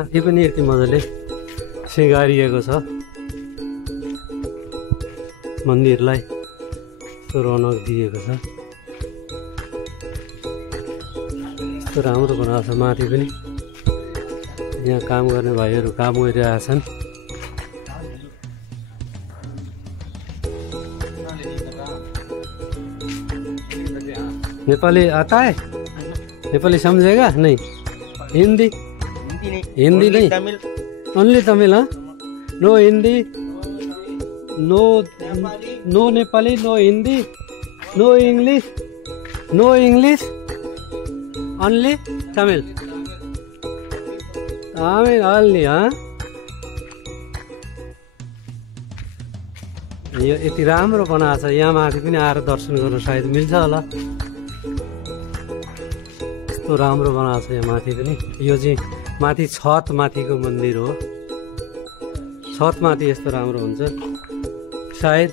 माथि पनि यति मजाले सिँगारिएको छ मन्दिरलाई, यस्तो रौनक दिएको छ, यस्तो राम्रो बनाएको छ। माथि पनि यहाँ काम गर्ने भाइहरू काम गरिरहेका छन्। नेपाली आता है? नेपाली समझेगा नहीं? हिंदी हिंदी नहीं, ओनली तमिल। हाँ, no Hindi, no no Nepali, no Hindi, no English, no English, only Tamil. Tamil only. हाँ, यो यति राम्रो बनाएको छ। यहाँ माथि पनि आएर दर्शन गर्न सायद मिल्छ होला, यस्तो राम्रो बनाएको छ यहाँ माथि पनि। यो चाहिँ माथि छत माथिको मन्दिर हो, छत माथि यस्तो राम्रो हुन्छ। सायद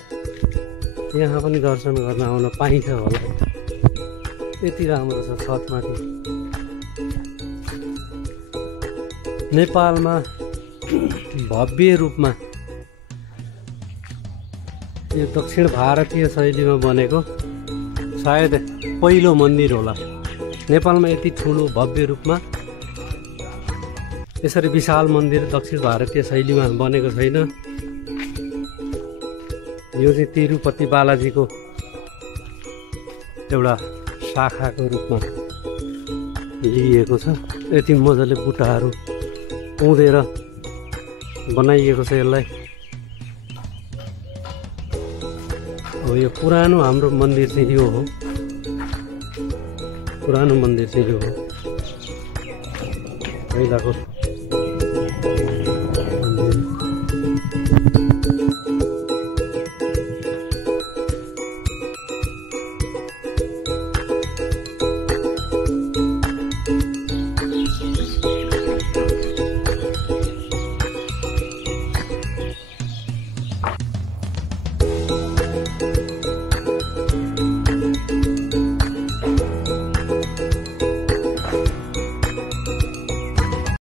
यहाँ पनि दर्शन गर्न आउन पाइन्छ होला, यति राम्रो छ छत माथि। नेपालमा भव्य रूपमा यो दक्षिण भारतीय शैलीमा बनेको सायद पहिलो मन्दिर होला। नेपालमा यति ठुलो भव्य रूपमा यसरी विशाल मन्दिर दक्षिण भारतीय शैलीमा बनेको छैन। यो चाहिँ तिरुपति बालाजीको एउटा शाखाको रूपमा लिएको छ। यति मजाले बुट्टाहरू उधेर बनाइएको छ यसलाई। अब यो पुरानो हाम्रो मन्दिर चाहिँ यो हो, पुरानो मन्दिर चाहिँ यो हो, पहिलाको